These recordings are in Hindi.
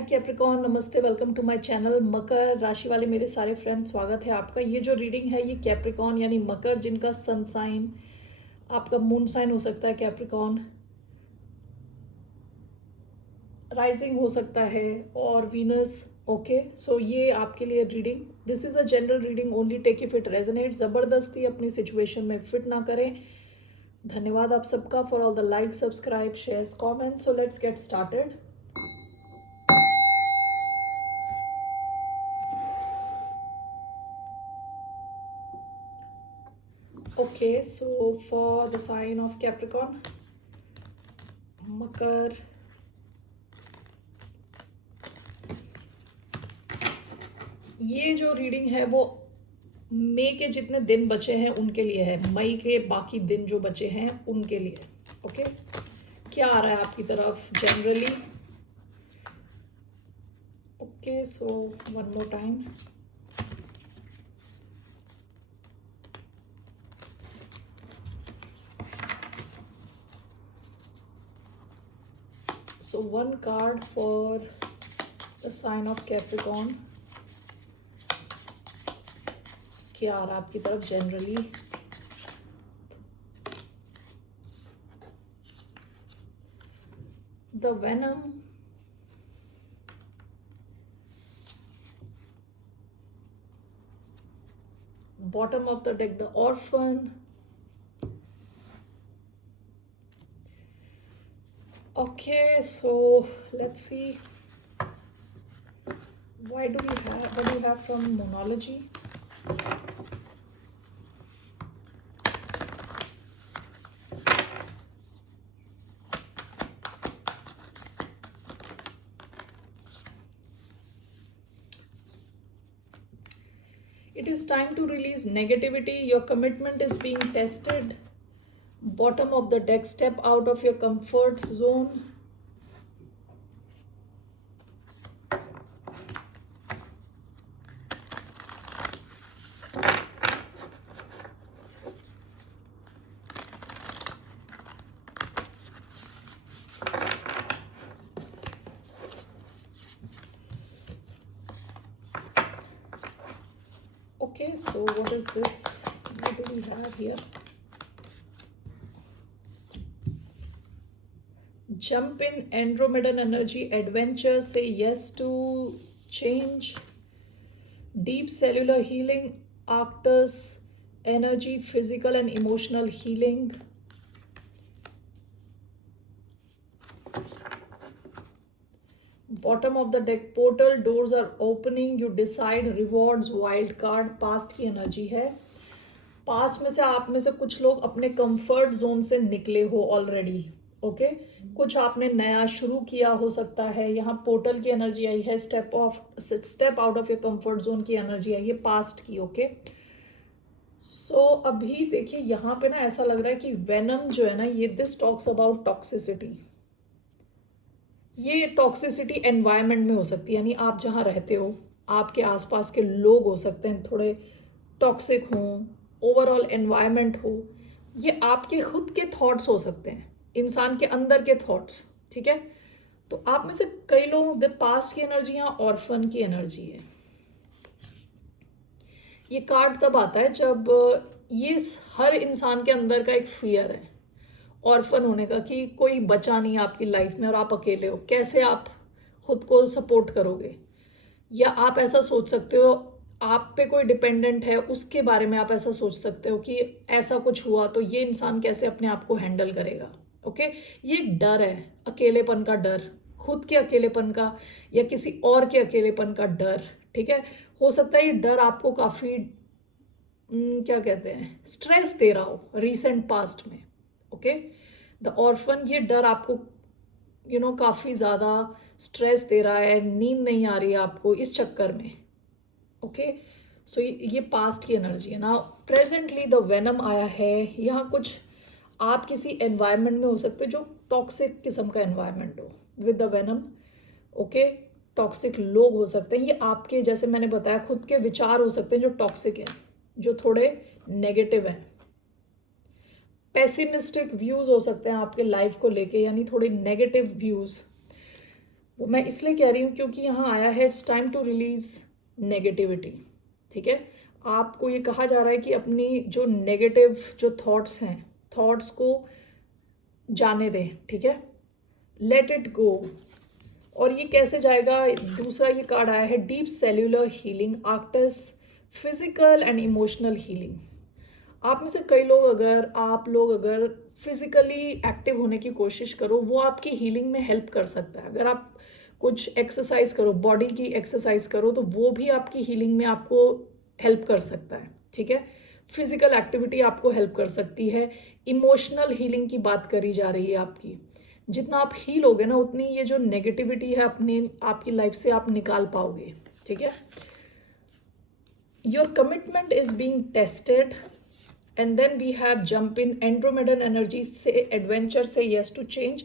हाय कैप्रिकॉन, नमस्ते, वेलकम टू माय चैनल। मकर राशि वाले मेरे सारे फ्रेंड्स, स्वागत है आपका। ये जो रीडिंग है ये कैप्रिकॉन यानी मकर, जिनका सन साइन आपका मून साइन हो सकता है कैप्रिकॉन, राइजिंग हो सकता है और वीनस। ओके, सो ये आपके लिए reading, this is a general reading, only take if it resonate. ज़बरदस्ती अपनी सिचुएशन में फिट ना करें। धन्यवाद आप सबका for all the like, subscribe, shares, comments. So let's get started. Okay, so for the sign of Capricorn, मकर, ये जो रीडिंग है वो मई के जितने दिन बचे हैं उनके लिए है। मई के बाकी दिन जो बचे हैं उनके लिए। ओके, क्या आ रहा है आपकी तरफ generally? Okay, so one more time. So one card for the sign of Capricorn. क्या आ रहा है आपकी तरफ generally? The Venom, bottom of the deck, the Orphan. Okay, so let's see. What do you have from Monology? It is time to release negativity. Your commitment is being tested. Bottom of the deck, step out of your comfort zone. Okay, so what is this? What do we have here? Jump in Andromedan energy, adventure, say yes to change, deep cellular healing, Arctus energy, physical and emotional healing. Bottom of the deck, portal, doors are opening, you decide, rewards, wild card, past की एनर्जी है। पास्ट में से आप में से कुछ लोग अपने कंफर्ट जोन से निकले हो ऑलरेडी। ओके, कुछ आपने नया शुरू किया हो सकता है। यहाँ पोर्टल की एनर्जी आई है, step out of your comfort zone की एनर्जी आई है पास्ट की। ओके, सो अभी देखिए यहाँ पे ना ऐसा लग रहा है कि वेनम जो है ना, ये दिस टॉक्स अबाउट टॉक्सिसिटी। ये टॉक्सिसिटी एनवायरनमेंट में हो सकती है, यानी आप जहाँ रहते हो, आपके आसपास के लोग हो सकते हैं थोड़े टॉक्सिक हों, ओवरऑल एनवायरनमेंट हो। ये आपके खुद के थॉट्स हो सकते हैं, इंसान के अंदर के थॉट्स। ठीक है, तो आप में से कई लोग, द पास्ट की एनर्जी यहाँ ऑर्फन की एनर्जी है। ये कार्ड तब आता है जब ये हर इंसान के अंदर का एक फियर है ऑर्फन होने का, कि कोई बचा नहीं आपकी लाइफ में और आप अकेले हो। कैसे आप खुद को सपोर्ट करोगे? या आप ऐसा सोच सकते हो आप पे कोई डिपेंडेंट है, उसके बारे में आप ऐसा सोच सकते हो कि ऐसा कुछ हुआ तो ये इंसान कैसे अपने आप को हैंडल करेगा। ओके, ये एक डर है, अकेलेपन का डर, खुद के अकेलेपन का या किसी और के अकेलेपन का डर। ठीक है, हो सकता है ये डर आपको काफ़ी क्या कहते हैं, स्ट्रेस दे रहा हो रिसेंट पास्ट में। ओके, द ऑर्फन, ये डर आपको काफ़ी ज़्यादा स्ट्रेस दे रहा है, नींद नहीं आ रही है आपको इस चक्कर में। ओके, सो ये पास्ट की एनर्जी है ना। प्रेजेंटली द वेनम आया है यहाँ। कुछ आप किसी एनवायरनमेंट में हो सकते हो जो टॉक्सिक किस्म का एनवायरनमेंट हो with the venom. Okay, toxic लोग हो सकते हैं, ये आपके, जैसे मैंने बताया, खुद के विचार हो सकते हैं जो टॉक्सिक हैं, जो थोड़े नेगेटिव हैं। पेसिमिस्टिक व्यूज़ हो सकते हैं आपके लाइफ को लेके, यानी थोड़े नेगेटिव व्यूज़। वो मैं इसलिए कह रही हूँ क्योंकि यहाँ आया है it's time to release negativity. ठीक है, आपको ये कहा जा रहा है कि अपनी जो नेगेटिव जो थॉट्स हैं, थॉट्स को जाने दें। ठीक है, लेट इट गो। और ये कैसे जाएगा? दूसरा ये कार्ड आया है deep cellular healing, Arcturus physical and emotional healing. आप में से कई लोग आप लोग अगर फिजिकली एक्टिव होने की कोशिश करो, वो आपकी हीलिंग में हेल्प कर सकता है। अगर आप कुछ एक्सरसाइज करो, बॉडी की एक्सरसाइज करो, तो वो भी आपकी हीलिंग में आपको हेल्प कर सकता है। ठीक है, फिजिकल एक्टिविटी आपको हेल्प कर सकती है। इमोशनल हीलिंग की बात करी जा रही है आपकी। जितना आप हील होगे ना, उतनी ये जो नेगेटिविटी है अपनी आपकी लाइफ से आप निकाल पाओगे। ठीक है, your commitment is being tested and then we have jump in Andromedan energy से एडवेंचर से यस टू चेंज।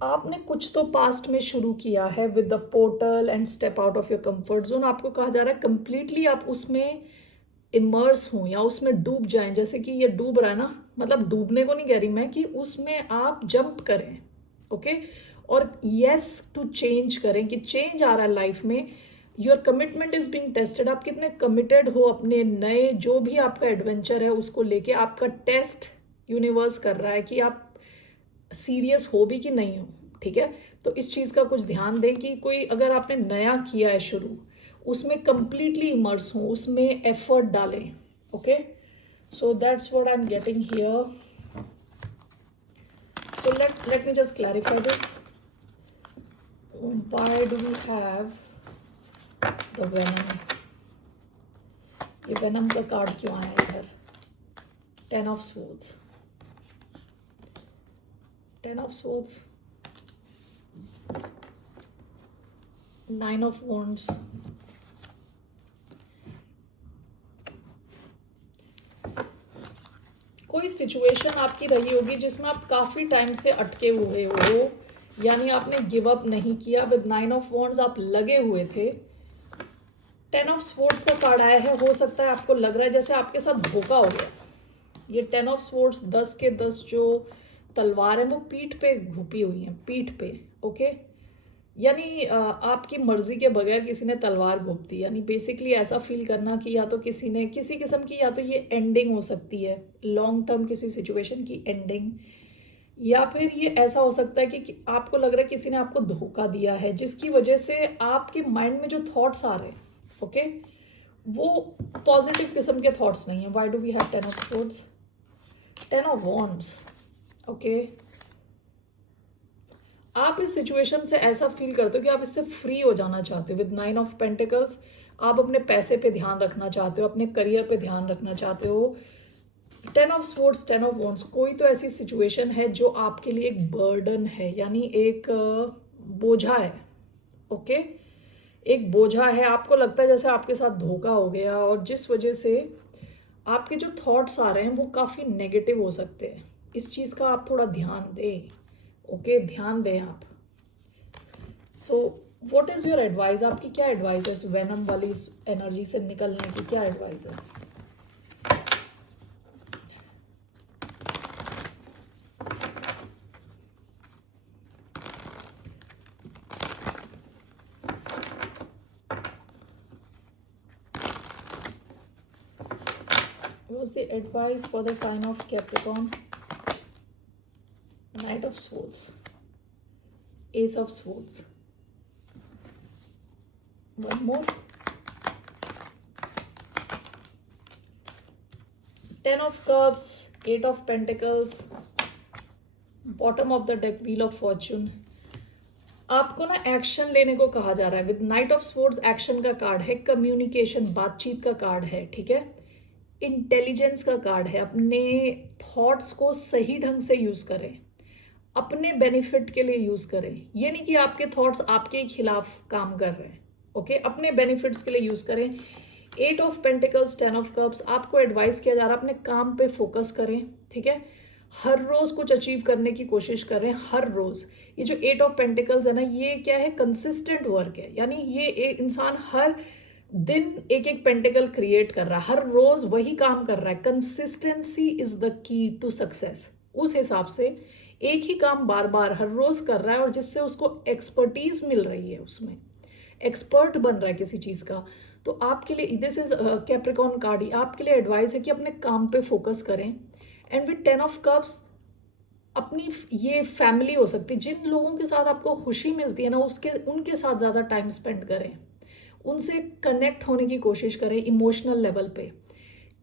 आपने कुछ तो पास्ट में शुरू किया है with the portal and step out of your comfort zone. आपको कहा जा रहा है कंप्लीटली आप उसमें इमर्स हों या उसमें डूब जाएं। जैसे कि ये डूब रहा है ना, मतलब डूबने को नहीं कह रही मैं, कि उसमें आप जंप करें। ओके, और यस टू चेंज करें, कि चेंज आ रहा है लाइफ में। Your commitment is being tested. आप कितने कमिटेड हो अपने नए जो भी आपका एडवेंचर है उसको लेके। आपका टेस्ट यूनिवर्स कर रहा है कि आप सीरियस हो भी कि नहीं हो। ठीक है, तो इस चीज़ का कुछ ध्यान दें कि कोई अगर आपने नया किया है शुरू, उसमें कंप्लीटली इमर्स हो, उसमें एफर्ट डालें। Okay, so that's what I am getting here. So let me just clarify this. Why do we have the venom? ये वेनम का कार्ड क्यों आया इधर? 10 of swords, 10 of swords, 9 of wands. कोई सिचुएशन आपकी रही होगी जिसमें आप काफ़ी टाइम से अटके हुए हो, यानी आपने गिव अप नहीं किया। विद 9 ऑफ वॉन्ड्स आप लगे हुए थे। 10 ऑफ स्वॉर्ड्स का कार्ड आया है। हो सकता है आपको लग रहा है जैसे आपके साथ धोखा हो गया। ये 10 ऑफ स्वॉर्ड्स 10 के 10 जो तलवार है वो पीठ पे घुपी हुई है, पीठ पे। ओके, यानी आपकी मर्जी के बगैर किसी ने तलवार घोप दी। यानी बेसिकली ऐसा फील करना कि या तो किसी ने किसी किस्म की, या तो ये एंडिंग हो सकती है लॉन्ग टर्म किसी सिचुएशन की एंडिंग, या फिर ये ऐसा हो सकता है कि आपको लग रहा है किसी ने आपको धोखा दिया है, जिसकी वजह से आपके माइंड में जो थॉट्स आ रहे हैं, ओके, वो पॉजिटिव किस्म के थॉट्स नहीं है। Why do we have 10 of swords? 10 of wands. Okay, आप इस सिचुएशन से ऐसा फील करते हो कि आप इससे फ्री हो जाना चाहते हो। विद 9 ऑफ पेंटिकल्स आप अपने पैसे पे ध्यान रखना चाहते हो, अपने करियर पे ध्यान रखना चाहते हो। 10 ऑफ स्वॉर्ड्स, 10 ऑफ वॉन्ड्स, कोई तो ऐसी सिचुएशन है जो आपके लिए एक बर्डन है, यानी एक बोझा है। ओके, एक बोझा है। आपको लगता है जैसे आपके साथ धोखा हो गया, और जिस वजह से आपके जो थॉट्स आ रहे हैं वो काफ़ी नेगेटिव हो सकते हैं। इस चीज़ का आप थोड़ा ध्यान दें। ओके, ध्यान दें आप। So what is your advice? आपकी क्या एडवाइस है इस वेनम वाली इस एनर्जी से निकलने की? क्या एडवाइस है? What's the advice for the sign of Capricorn? Knight of Swords, Ace of Swords. One more. 10 of Cups, 8 of Pentacles, bottom of the deck, Wheel of Fortune. आपको ना एक्शन लेने को कहा जा रहा है। With night of swords action का कार्ड है, कम्युनिकेशन, बातचीत का कार्ड है। ठीक है, इंटेलिजेंस का कार्ड है। अपने थॉट्स को सही ढंग से यूज़ करें, अपने बेनिफिट के लिए यूज़ करें। ये नहीं कि आपके थॉट्स आपके खिलाफ काम कर रहे हैं। ओके, अपने बेनिफिट्स के लिए यूज़ करें। 8 ऑफ पेंटिकल्स, 10 ऑफ कप्स, आपको एडवाइस किया जा रहा है अपने काम पे फोकस करें। ठीक है, हर रोज़ कुछ अचीव करने की कोशिश करें, हर रोज़। ये जो 8 ऑफ पेंटिकल्स है ना, ये क्या है? कंसिस्टेंट वर्क है। यानी ये एक इंसान हर दिन एक एक पेंटिकल क्रिएट कर रहा है, हर रोज वही काम कर रहा है। Consistency is the key to success. उस हिसाब से एक ही काम बार बार हर रोज कर रहा है और जिससे उसको एक्सपर्टीज मिल रही है, उसमें एक्सपर्ट बन रहा है किसी चीज़ का, तो आपके लिए दिस इज कैप्रिकॉर्न कार्ड ही आपके लिए एडवाइस है कि अपने काम पे फोकस करें। एंड विद 10 ऑफ कप्स अपनी ये फैमिली हो सकती है, जिन लोगों के साथ आपको खुशी मिलती है ना, उसके उनके साथ ज़्यादा टाइम स्पेंड करें, उनसे कनेक्ट होने की कोशिश करें इमोशनल लेवल पे,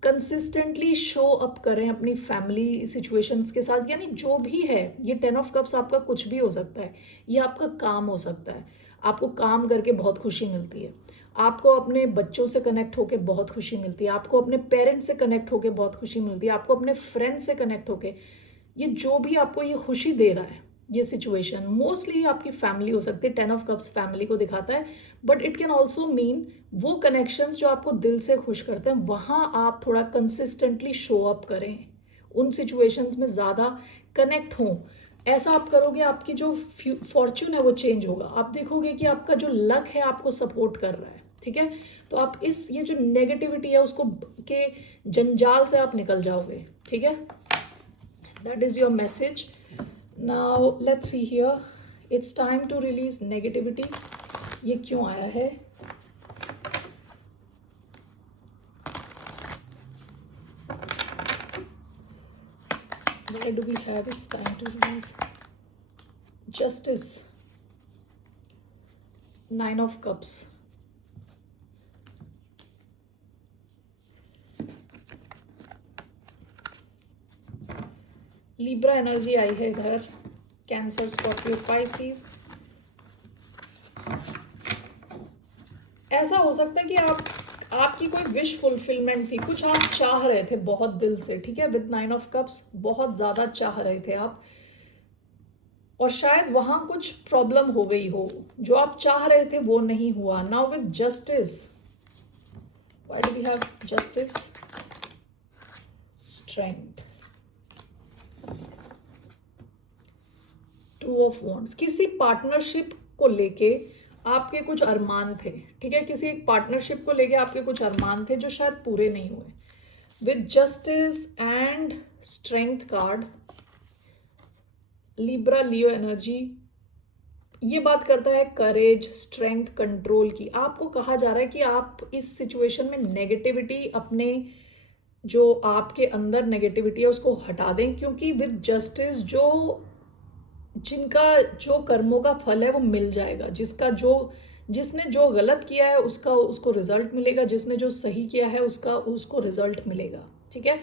कंसिस्टेंटली शो अप करें अपनी फैमिली सिचुएशंस के साथ। यानी जो भी है, ये 10 ऑफ कप्स आपका कुछ भी हो सकता है, ये आपका काम हो सकता है, आपको काम करके बहुत खुशी मिलती है, आपको अपने बच्चों से कनेक्ट होके बहुत खुशी मिलती है, आपको अपने पेरेंट्स से कनेक्ट होके बहुत खुशी मिलती है, आपको अपने फ्रेंड्स से कनेक्ट होके, ये जो भी आपको ये खुशी दे रहा है, ये सिचुएशन मोस्टली आपकी फैमिली हो सकती है। 10 ऑफ कप्स फैमिली को दिखाता है, but it can also mean वो कनेक्शंस जो आपको दिल से खुश करते हैं, वहाँ आप थोड़ा कंसिस्टेंटली शो अप करें, उन सिचुएशंस में ज़्यादा कनेक्ट हों। ऐसा आप करोगे, आपकी जो फॉर्च्यून है वो चेंज होगा, आप देखोगे कि आपका जो लक है आपको सपोर्ट कर रहा है। ठीक है, तो आप इस ये जो नेगेटिविटी है उसको के जंजाल से आप निकल जाओगे। ठीक है, that is your message. Now let's see here, it's time to release negativity. ये क्यों आया है? Where do we have it's time to release justice? 9 of cups. Libra energy आई है इधर, कैंसर, स्कॉर्पियो, पाइसिस। ऐसा हो सकता है कि आपकी कोई विश फुलफिलमेंट थी, कुछ आप चाह रहे थे बहुत दिल से। ठीक है, विद 9 ऑफ कप्स बहुत ज़्यादा चाह रहे थे आप, और शायद वहाँ कुछ प्रॉब्लम हो गई हो, जो आप चाह रहे थे वो नहीं हुआ। Now with justice, why do we have justice? Strength, 2 of wands. किसी पार्टनरशिप को लेके आपके कुछ अरमान थे। ठीक है, किसी एक पार्टनरशिप को लेके आपके कुछ अरमान थे जो शायद पूरे नहीं हुए। With justice and strength card, Libra Leo energy ये बात करता है करेज, स्ट्रेंथ, कंट्रोल की। आपको कहा जा रहा है कि आप इस सिचुएशन में नेगेटिविटी, अपने जो आपके अंदर नेगेटिविटी है उसको हटा दें, क्योंकि विद जस्टिस जिनका जो कर्मों का फल है वो मिल जाएगा। जिसने जो गलत किया है उसको रिजल्ट मिलेगा, जिसने जो सही किया है उसको रिजल्ट मिलेगा। ठीक है,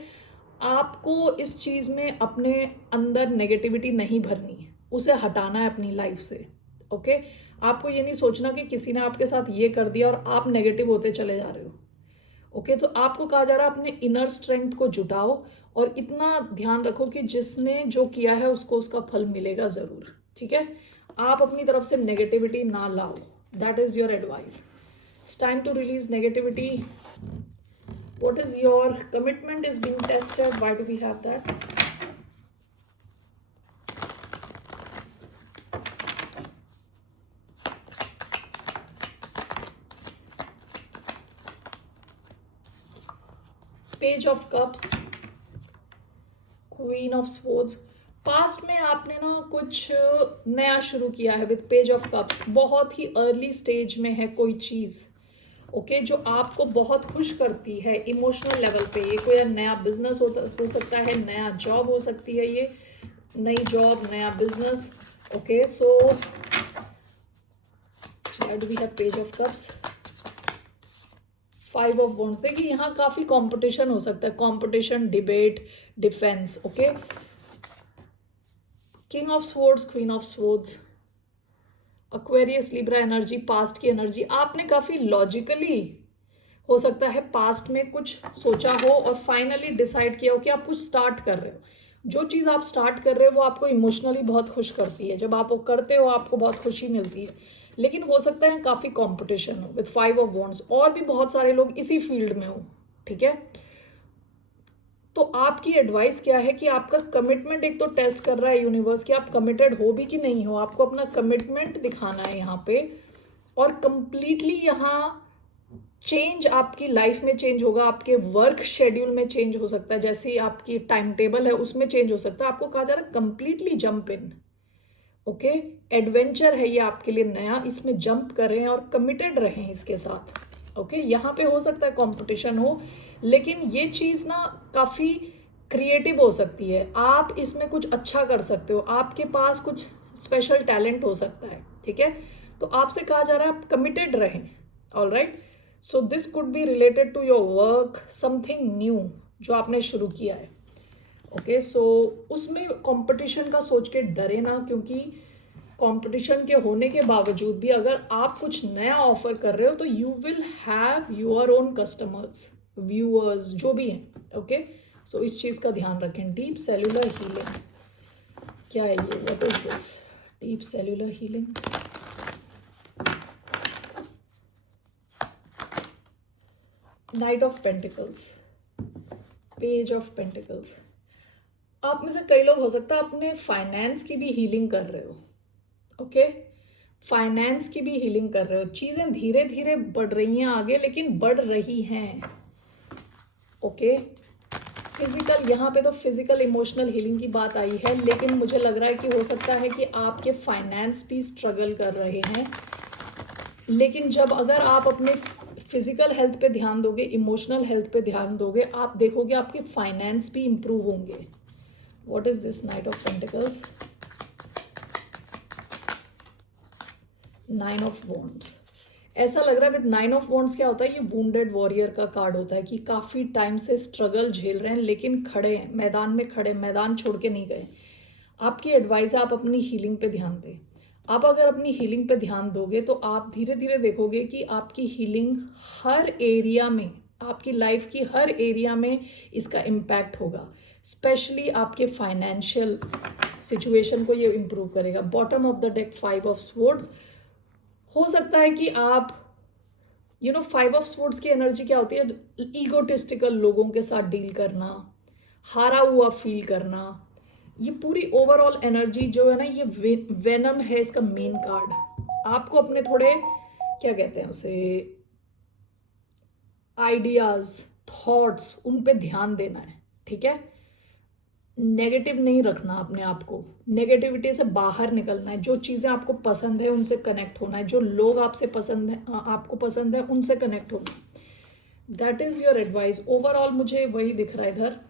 आपको इस चीज़ में अपने अंदर नेगेटिविटी नहीं भरनी है, उसे हटाना है अपनी लाइफ से। ओके, आपको ये नहीं सोचना कि किसी ने आपके साथ ये कर दिया और आप नेगेटिव होते चले जा रहे हो। ओके, तो आपको कहा जा रहा है अपने इनर स्ट्रेंथ को जुटाओ और इतना ध्यान रखो कि जिसने जो किया है उसको उसका फल मिलेगा ज़रूर। ठीक है, आप अपनी तरफ से नेगेटिविटी ना लाओ, that is your advice. It's time to release negativity. What is your commitment is being tested, why do we have that? Page of cups, queen of swords. Past में आपने ना कुछ नया शुरू किया है विद पेज ऑफ कप्स, बहुत ही अर्ली स्टेज में है कोई चीज़। ओके, जो आपको बहुत खुश करती है इमोशनल लेवल पे। ये कोई नया बिजनेस हो सकता है, नया जॉब हो सकती है, ये नई जॉब, नया business. Okay, so why do we have page of cups? 5 of wands. देखिए यहाँ काफ़ी कंपटीशन हो सकता है, competition, debate, defence. Okay, king of swords, queen of swords, Aquarius, Libra energy, past की एनर्जी। आपने काफ़ी लॉजिकली हो सकता है पास्ट में कुछ सोचा हो और फाइनली डिसाइड किया हो कि आप कुछ स्टार्ट कर रहे हो। जो चीज़ आप स्टार्ट कर रहे हो वो आपको इमोशनली बहुत खुश करती है, जब आप वो करते हो आपको बहुत खुशी मिलती है, लेकिन हो सकता है काफ़ी कंपटीशन हो विद 5 ऑफ वॉन्ड्स, और भी बहुत सारे लोग इसी फील्ड में हो। ठीक है, तो आपकी एडवाइस क्या है कि आपका कमिटमेंट एक तो टेस्ट कर रहा है यूनिवर्स कि आप कमिटेड हो भी कि नहीं हो। आपको अपना कमिटमेंट दिखाना है यहाँ पे, और कंप्लीटली यहाँ चेंज आपकी लाइफ में चेंज होगा, आपके वर्क शेड्यूल में चेंज हो सकता है, जैसे ही आपकी टाइम टेबल है उसमें चेंज हो सकता है। आपको कहा जा रहा है completely jump in, okay. Adventure है ये आपके लिए नया, इसमें जंप करें और कमिटेड रहें इसके साथ, ओके। यहाँ पे हो सकता है कंपटीशन हो, लेकिन ये चीज़ ना काफ़ी क्रिएटिव हो सकती है, आप इसमें कुछ अच्छा कर सकते हो, आपके पास कुछ स्पेशल टैलेंट हो सकता है, ठीक है। तो आपसे कहा जा रहा है आप कमिटेड रहें, all right. So this could be related to your work, something new जो आपने शुरू किया है, ओके। सो उसमें कंपटीशन का सोच के डरे ना, क्योंकि कंपटीशन के होने के बावजूद भी अगर आप कुछ नया ऑफर कर रहे हो तो you will have your own customers, viewers जो भी हैं, ओके। सो इस चीज़ का ध्यान रखें। डीप सेल्यूलर हीलिंग क्या है ये, what is this deep cellular healing? Night of pentacles, page of pentacles. आप में से कई लोग हो सकता है अपने फाइनेंस की भी हीलिंग कर रहे हो, ओके। फाइनेंस की भी हीलिंग कर रहे हो, चीज़ें धीरे धीरे बढ़ रही हैं आगे, लेकिन बढ़ रही हैं, ओके। फिजिकल, यहाँ पे तो फिजिकल इमोशनल हीलिंग की बात आई है, लेकिन मुझे लग रहा है कि हो सकता है कि आपके फाइनेंस भी स्ट्रगल कर रहे हैं, लेकिन जब अगर आप अपने फिजिकल हेल्थ पे ध्यान दोगे, इमोशनल हेल्थ पे ध्यान दोगे, आप देखोगे आपके फाइनेंस भी इंप्रूव होंगे। What is this night of pentacles? Nine of wands. ऐसा लग रहा है विद नाइन ऑफ वॉन्ड्स क्या होता है, ये वुंडेड वॉरियर का कार्ड होता है कि काफ़ी टाइम से स्ट्रगल झेल रहे हैं, लेकिन खड़े हैं, मैदान में खड़े, मैदान छोड़ के नहीं गए। आपकी एडवाइस है आप अपनी हीलिंग पे ध्यान दें। आप अगर अपनी हीलिंग पे ध्यान दोगे तो आप धीरे धीरे देखोगे कि आपकी हीलिंग हर एरिया में, आपकी लाइफ की हर एरिया में इसका इम्पैक्ट होगा। स्पेशली आपके फाइनेंशियल सिचुएशन को ये इम्प्रूव करेगा। Bottom of the deck five of swords. हो सकता है कि आप फाइव ऑफ स्वॉर्ड्स की एनर्जी क्या होती है, ईगोटिस्टिकल लोगों के साथ डील करना, हारा हुआ फील करना, ये पूरी ओवरऑल एनर्जी जो है ना, ये वेनम है इसका मेन कार्ड। आपको अपने थोड़े क्या कहते हैं उसे, आइडियाज, थॉट्स, उन पे ध्यान देना है, ठीक है। नेगेटिव नहीं रखना अपने आप को, नेगेटिविटी से बाहर निकलना है। जो चीज़ें आपको पसंद है उनसे कनेक्ट होना है, जो लोग आपसे पसंद है, आपको पसंद है, उनसे कनेक्ट होना है। That is your advice. Overall मुझे वही दिख रहा है इधर।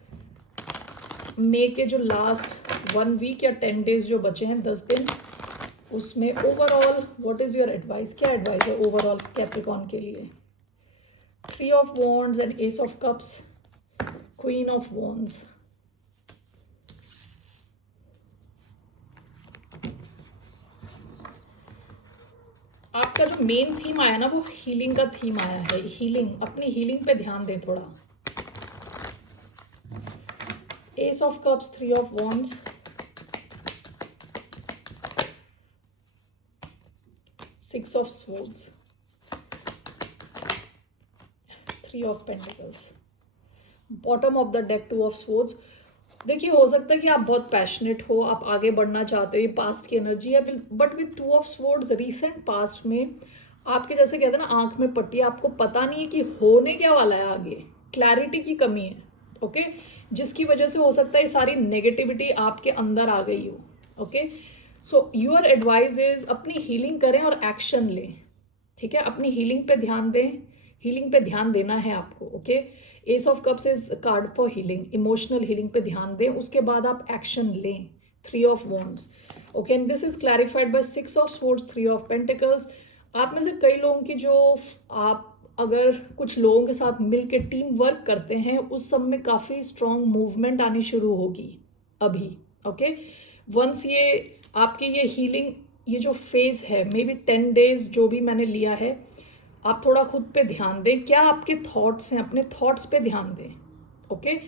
मई के जो लास्ट 1 वीक या 10 डेज जो बचे हैं, 10 दिन, उसमें overall what is your advice? क्या एडवाइस है ओवरऑल कैप्रिकॉर्न के लिए? 3 of wands and S of cups, queen of wands. आपका जो मेन थीम आया ना, वो हीलिंग का थीम आया है। हीलिंग, अपनी हीलिंग पे ध्यान दें थोड़ा। S of cups, 3 of wands, 6 of swords, 3 of pentacles, bottom of the deck 2 of swords. देखिए, हो सकता है कि आप बहुत पैशनेट हो, आप आगे बढ़ना चाहते हो, ये पास्ट की एनर्जी है, but with 2 of swords, recent past में आपके जैसे कहते हैं ना आंख में पट्टी, आपको पता नहीं है कि होने क्या वाला है आगे, क्लैरिटी की कमी है, ओके। जिसकी वजह से हो सकता है सारी नेगेटिविटी आपके अंदर आ गई हो, okay. So your advice is अपनी हीलिंग करें और एक्शन लें, ठीक है। अपनी हीलिंग पे ध्यान दें, हीलिंग पे ध्यान देना है आपको, okay. Ace of cups is card for healing, emotional healing पे ध्यान दें, उसके बाद आप एक्शन लें। 3 of wands, okay, and this is clarified by 6 of swords, 3 of pentacles. आप में से कई लोगों की जो आप अगर कुछ लोगों के साथ मिल के टीम वर्क करते हैं, उस सब में काफ़ी स्ट्रॉन्ग मूवमेंट आनी शुरू होगी अभी, ओके। वंस ये आपकी ये हीलिंग, ये जो फेज़ है, मे बी 10 डेज जो भी मैंने लिया है, आप थोड़ा खुद पे ध्यान दें। क्या आपके थॉट्स हैं, अपने थॉट्स पे ध्यान दें, ओके।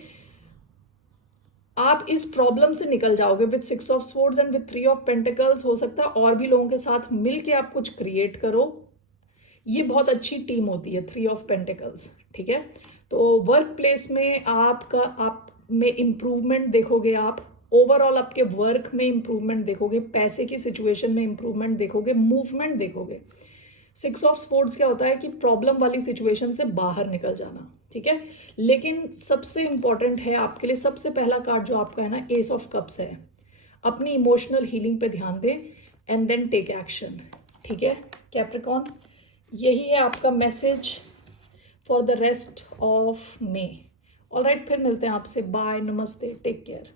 आप इस प्रॉब्लम से निकल जाओगे with 6 of swords and with 3 of pentacles. हो सकता है और भी लोगों के साथ मिल के आप कुछ क्रिएट करो, ये बहुत अच्छी टीम होती है 3 ऑफ पेंटिकल्स, ठीक है। तो वर्क प्लेस में आप में इम्प्रूवमेंट देखोगे, आप ओवरऑल आपके वर्क में इम्प्रूवमेंट देखोगे, पैसे की सिचुएशन में इम्प्रूवमेंट देखोगे, मूवमेंट देखोगे। सिक्स ऑफ स्पोर्ट्स क्या होता है कि प्रॉब्लम वाली सिचुएशन से बाहर निकल जाना, ठीक है। लेकिन सबसे इंपॉर्टेंट है आपके लिए, सबसे पहला कार्ड जो आपका है ना, एस ऑफ कप्स है। अपनी इमोशनल हीलिंग पे ध्यान दें एंड देन टेक एक्शन, ठीक है कैप्रिकॉर्न। यही है आपका message for the rest of May. Alright, फिर मिलते हैं आपसे। बाय, नमस्ते, टेक केयर।